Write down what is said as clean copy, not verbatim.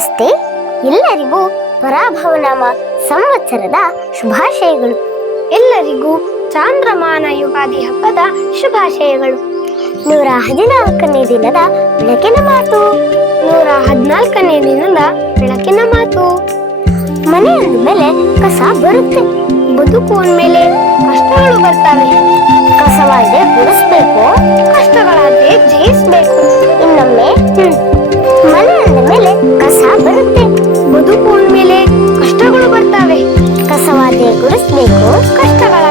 ನಮಸ್ತೆ, ಎಲ್ಲರಿಗೂ ಪರಾಭವನಾಮ ಸಂವತ್ಸರದ ಶುಭಾಶಯಗಳು. ಎಲ್ಲರಿಗೂ ಚಾಂದ್ರಮಾನ ಯುಗಾದಿ ಹಬ್ಬದ ಶುಭಾಶಯಗಳು. 114ನೇ ದಿನದ ಬೆಳಕಿನ ಮಾತು. 114ನೇ ದಿನದ ಬೆಳಕಿನ ಮಾತು. ಮನೆ ಅಂದಮೇಲೆ ಕಸ ಬರುತ್ತೆ, ಬದುಕು ಅಂದ್ಮೇಲೆ ಕಷ್ಟಗಳು ಬರ್ತವೆ. ಕಸವಾದ್ರೆ ಗುಡಿಸ್ಬೇಕು, ಕಷ್ಟಗಳಾದ್ರೆ ಜಯಿಸ್ಬೇಕು. ಇನ್ನೊಮ್ಮೆ ಮನೆ ಅಂದಮೇಲೆ ಕಸ ಬರುತ್ತೆ, ಬದುಕು ಅಂದ್ಮೇಲೆ ಕಷ್ಟಗಳು ಬರ್ತವೆ. ಕಸವಾದ್ರೆ ಗುಡಿಸ್ಬೇಕು, ಕಷ್ಟಗಳಾದ್ರೆ